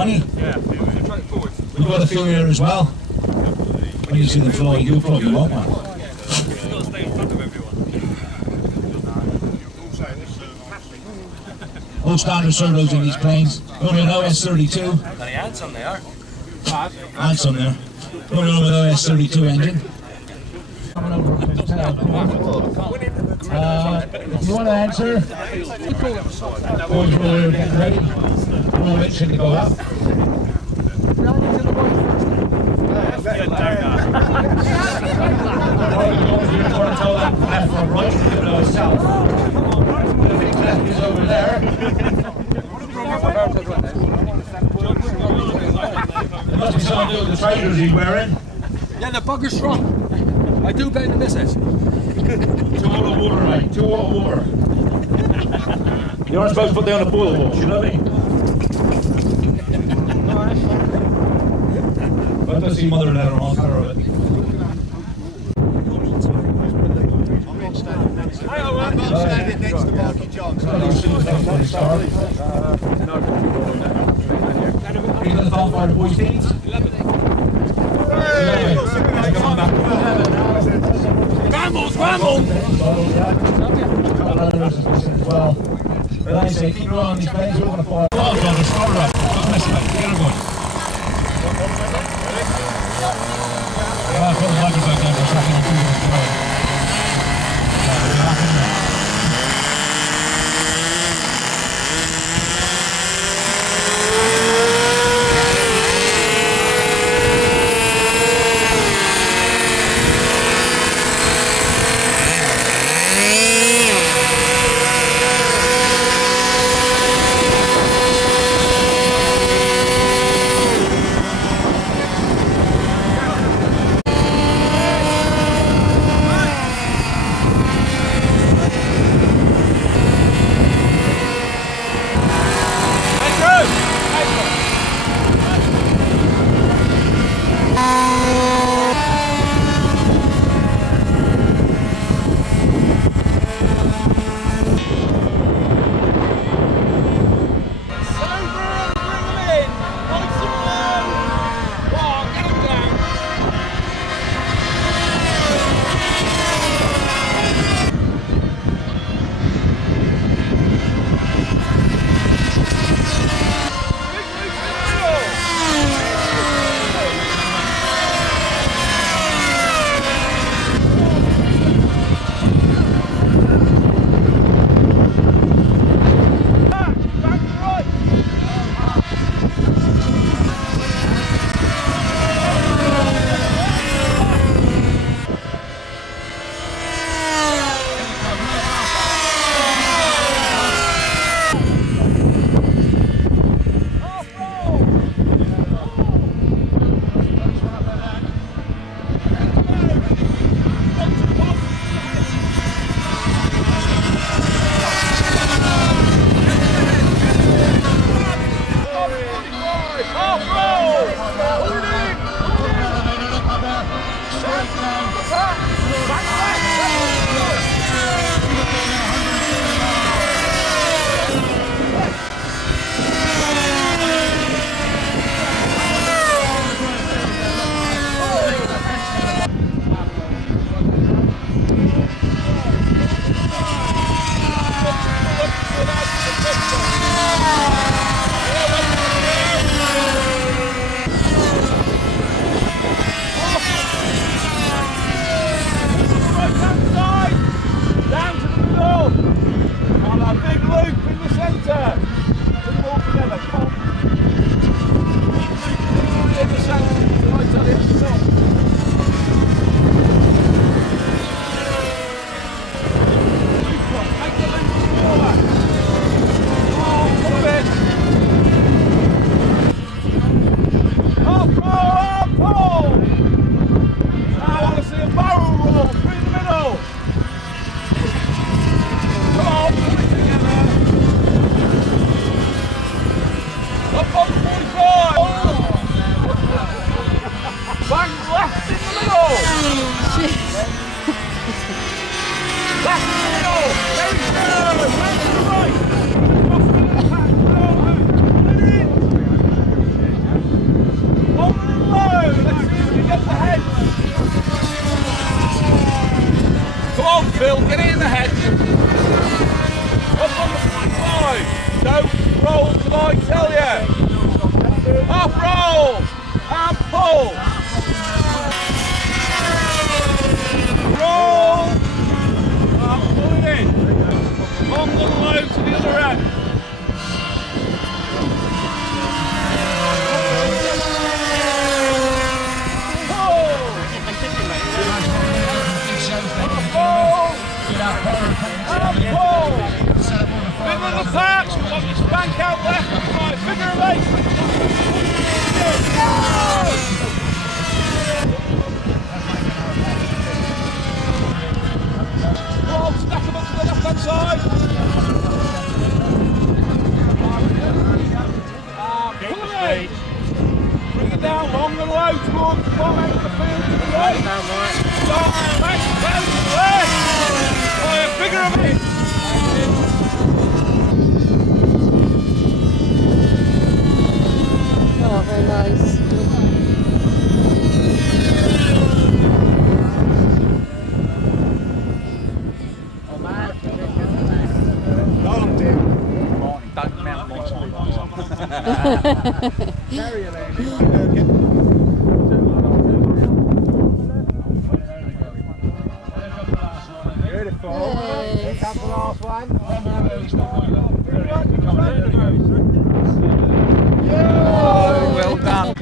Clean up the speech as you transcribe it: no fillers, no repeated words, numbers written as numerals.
money. Yeah, We've got a few here as well. When you see them fly, you'll probably want one. All standard servos in these planes. Only an OS32. Any ants on there? Ants on there. Only on with OS32 engine. Coming over from if you want to answer, boys are getting ready. All itching to go up. Left or right, you know itself. The big left is over there. There must be something to do with the trainers he's wearing. Yeah, the bugger's strong. I do blame the missus. Too hot of water, mate. Too hot of water. You aren't supposed to put down the boil wash, you know what I mean? I'd go see Mother and Dad on cover of it. I'm standing next to Marky John. He's got the phone for the boys' teams. 11. Scramble! Well, but like I say, keep rolling these planes, we're going to fire. Well done, start up. Don't mess about it. Get her going. Put the buggy back down for a second and do this. feet. Bring it down long and low towards the bottom end of the field to the right. Down right. Down right. Down to the left. Oh, yeah, bigger of it. Oh, very nice. Don't mount me. Beautiful. Yay. Here comes the last one. Oh, well done.